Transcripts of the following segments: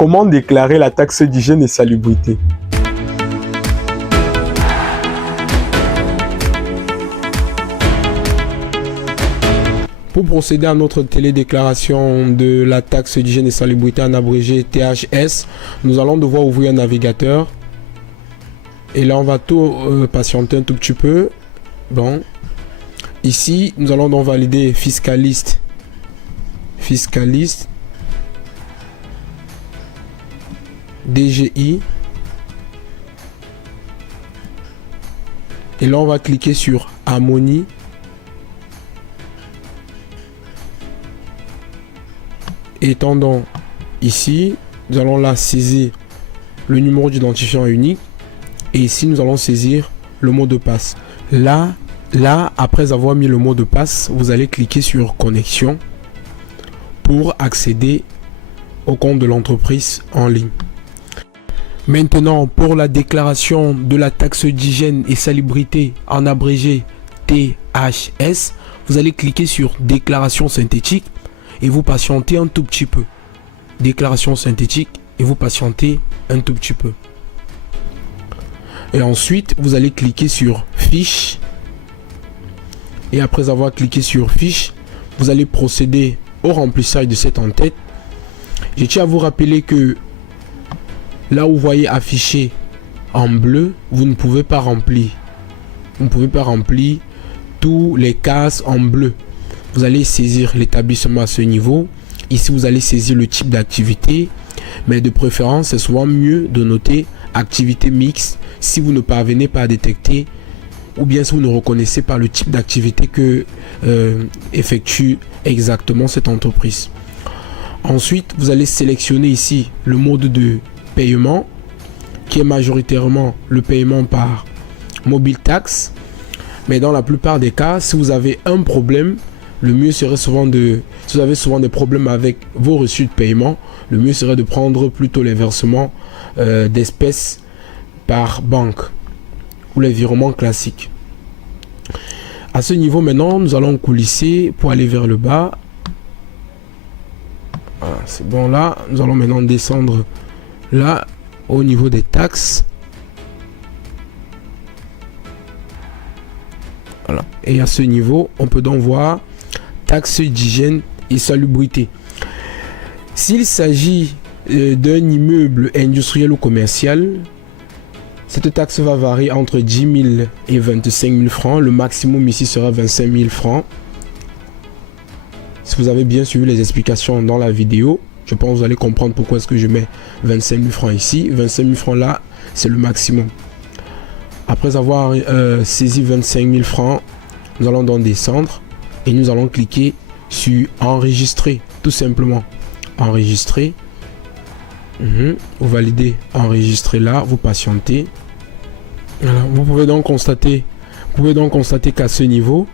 Comment déclarer la taxe d'hygiène et salubrité? Pour procéder à notre télédéclaration de la taxe d'hygiène et salubrité en abrégé THS, nous allons devoir ouvrir un navigateur. Et là, on va tout patienter un tout petit peu. Bon. Ici, nous allons donc valider fiscaliste. Fiscaliste. DGI. Et là, on va cliquer sur Harmonie. Étendant ici, nous allons là saisir le numéro d'identifiant unique. Et ici, nous allons saisir le mot de passe. Là, après avoir mis le mot de passe, vous allez cliquer sur Connexion pour accéder au compte de l'entreprise en ligne. Maintenant, pour la déclaration de la taxe d'hygiène et salubrité en abrégé THS, vous allez cliquer sur Déclaration synthétique et vous patientez un tout petit peu. Déclaration synthétique et vous patientez un tout petit peu. Et ensuite, vous allez cliquer sur Fiche. Et après avoir cliqué sur Fiche, vous allez procéder au remplissage de cette en-tête. Je tiens à vous rappeler que là où vous voyez affiché en bleu, vous ne pouvez pas remplir. Vous ne pouvez pas remplir tous les cases en bleu. Vous allez saisir l'établissement à ce niveau. Ici, vous allez saisir le type d'activité. Mais de préférence, c'est souvent mieux de noter activité mixte si vous ne parvenez pas à détecter ou bien si vous ne reconnaissez pas le type d'activité que effectue exactement cette entreprise. Ensuite, vous allez sélectionner ici le mode de paiement qui est majoritairement le paiement par mobile tax. Mais dans la plupart des cas, si vous avez un problème, le mieux serait souvent de, si vous avez souvent des problèmes avec vos reçus de paiement, le mieux serait de prendre plutôt les versements d'espèces par banque ou les virements classiques. À ce niveau maintenant, nous allons coulisser pour aller vers le bas. Voilà, c'est bon là. Nous allons maintenant descendre là au niveau des taxes. Voilà. Et à ce niveau, on peut donc voir taxe d'hygiène et salubrité. S'il s'agit d'un immeuble industriel ou commercial, cette taxe va varier entre 10 000 et 25 000 francs. Le maximum ici sera 25 000 francs. Si vous avez bien suivi les explications dans la vidéo, je pense que vous allez comprendre pourquoi est-ce que je mets 25 000 francs ici. 25 000 francs là, c'est le maximum. Après avoir saisi 25 000 francs, nous allons donc descendre et nous allons cliquer sur enregistrer, tout simplement. Enregistrer. Vous validez enregistrer là, vous patientez. Voilà, vous pouvez donc constater qu'à ce niveau,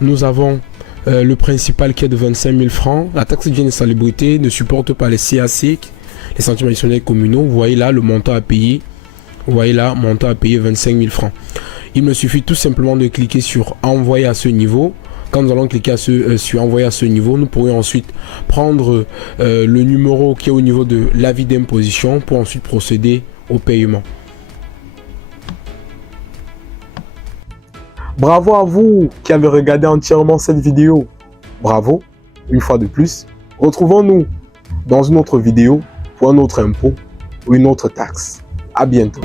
nous avons le principal qui est de 25 000 francs. La taxe d'hygiène et salubrité ne supporte pas les CAC, les centimes additionnels communaux. Vous voyez là le montant à payer. Vous voyez là, montant à payer 25 000 francs. Il me suffit tout simplement de cliquer sur envoyer à ce niveau. Quand nous allons cliquer sur envoyer à ce niveau, nous pourrons ensuite prendre le numéro qui est au niveau de l'avis d'imposition pour ensuite procéder au paiement. Bravo à vous qui avez regardé entièrement cette vidéo. Bravo, une fois de plus. Retrouvons-nous dans une autre vidéo pour un autre impôt ou une autre taxe. À bientôt.